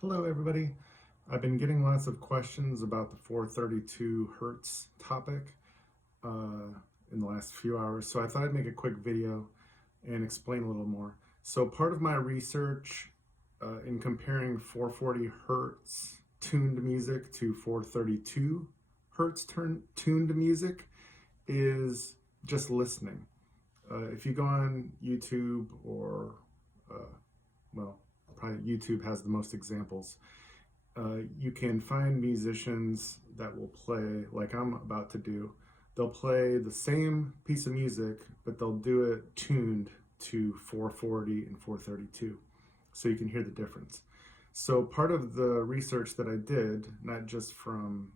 Hello everybody. I've been getting lots of questions about the 432 hertz topic in the last few hours, so I thought I'd make a quick video and explain a little more. So part of my research in comparing 440 hertz tuned music to 432 hertz tuned music is just listening. If you go on YouTube or, uh, well, probably YouTube has the most examples. You can find musicians that will play like I'm about to do. They'll play the same piece of music, but they'll do it tuned to 440 and 432, so you can hear the difference. So part of the research that I did, not just from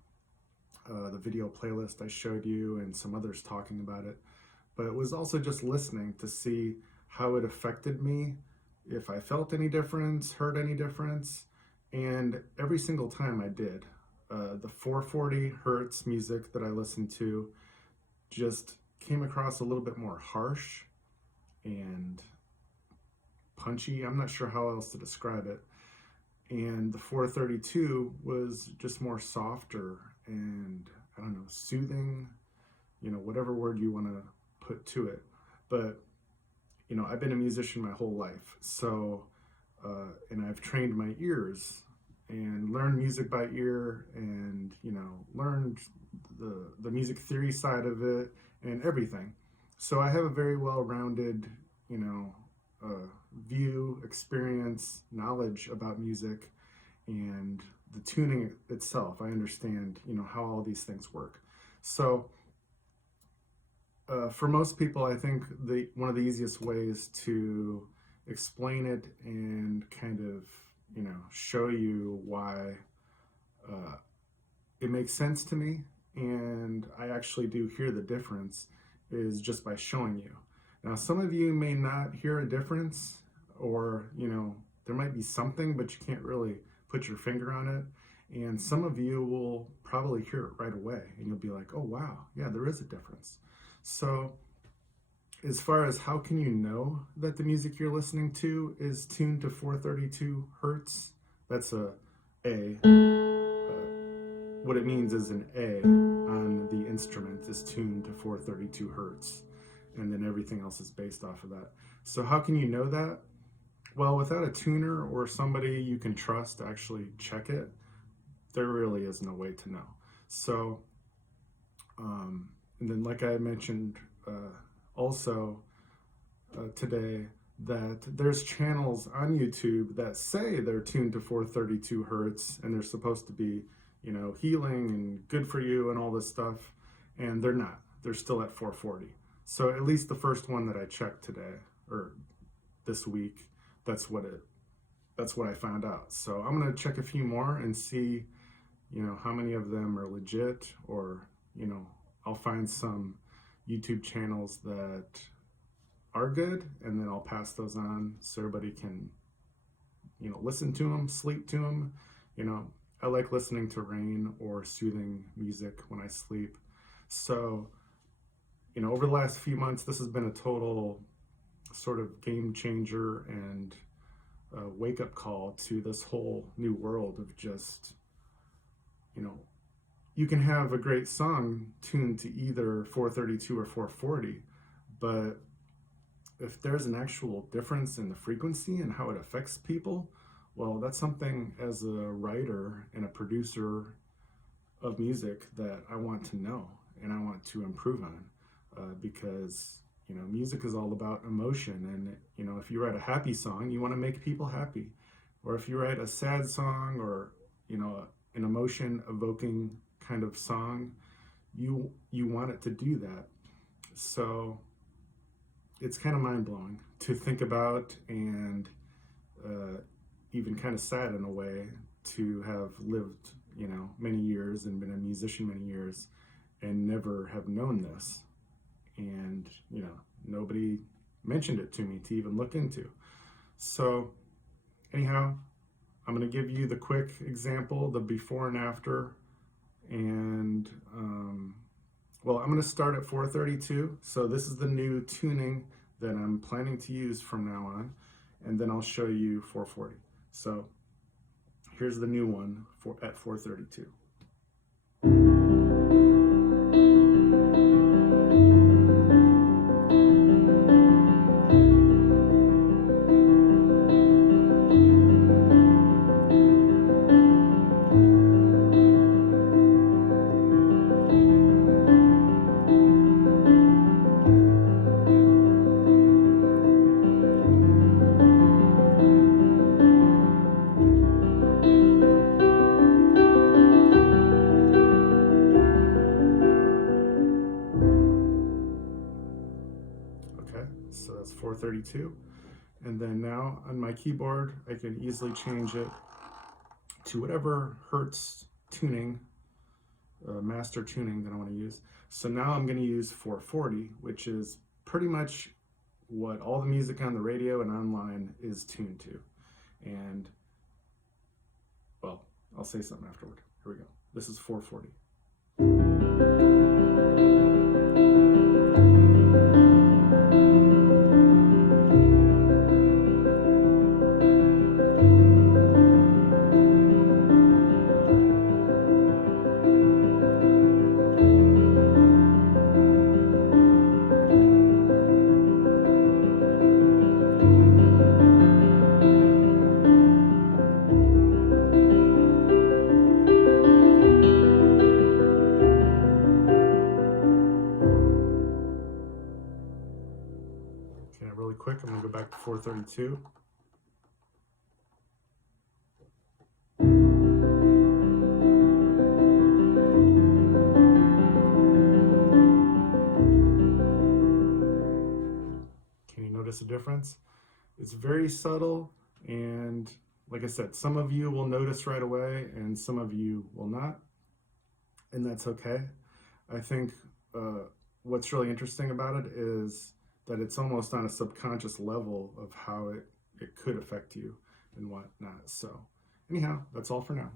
the video playlist I showed you and some others talking about it, but it was also just listening to see how it affected me, if I felt any difference, heard any difference, and every single time I did. The 440 hertz music that I listened to just came across a little bit more harsh and punchy. I'm not sure how else to describe it. And the 432 was just more softer and, I don't know, soothing, whatever word you want to put to it. But I've been a musician my whole life, so and I've trained my ears and learned music by ear, and learned the music theory side of it and everything. So I have a very well-rounded, you know, view, experience, knowledge about music and the tuning itself. I understand, how all these things work. So for most people, I think the one of the easiest ways to explain it and kind of show you why uh, it makes sense to me, and I actually do hear the difference, is just by showing you. Now, some of you may not hear a difference, or there might be something, but you can't really put your finger on it. And some of you will probably hear it right away, and you'll be like, "Oh wow, yeah, there is a difference." So as far as how can you know that the music you're listening to is tuned to 432 hertz, that's A. What it means is an A on the instrument is tuned to 432 hertz, and then everything else is based off of that. So how can you know that? Well, without a tuner or somebody you can trust to actually check it, there really is no way to know. So, and then like I mentioned also today, that there's channels on YouTube that say they're tuned to 432 hertz and they're supposed to be, healing and good for you and all this stuff, and they're not. They're still at 440. So at least the first one that I checked today or this week, that's what I found out. So I'm gonna check a few more and see, how many of them are legit, or I'll find some YouTube channels that are good, and then I'll pass those on so everybody can, listen to them, sleep to them. I like listening to rain or soothing music when I sleep. So, over the last few months, this has been a total sort of game changer and wake up call to this whole new world of just, you know, you can have a great song tuned to either 432 or 440, but if there's an actual difference in the frequency and how it affects people, well, that's something as a writer and a producer of music that I want to know and I want to improve on, because music is all about emotion, and if you write a happy song, you want to make people happy, or if you write a sad song, or an emotion evoking kind of song, you want it to do that. So it's kind of mind-blowing to think about, and even kind of sad in a way, to have lived many years and been a musician many years and never have known this, and nobody mentioned it to me to even look into. So anyhow, I'm going to give you the quick example, the before and after, and well, I'm going to start at 432. So this is the new tuning that I'm planning to use from now on, and then I'll show you 440. So here's the new one at 432. Okay, so that's 432. And then now on my keyboard, I can easily change it to whatever hertz tuning, master tuning that I want to use. So now I'm going to use 440, which is pretty much what all the music on the radio and online is tuned to. And, well, I'll say something afterward. Here we go. This is 440. Okay, really quick, I'm going to go back to 432. Can you notice a difference? It's very subtle, and like I said, some of you will notice right away and some of you will not, and that's okay. I think what's really interesting about it is that it's almost on a subconscious level of how it could affect you and whatnot. So anyhow, that's all for now.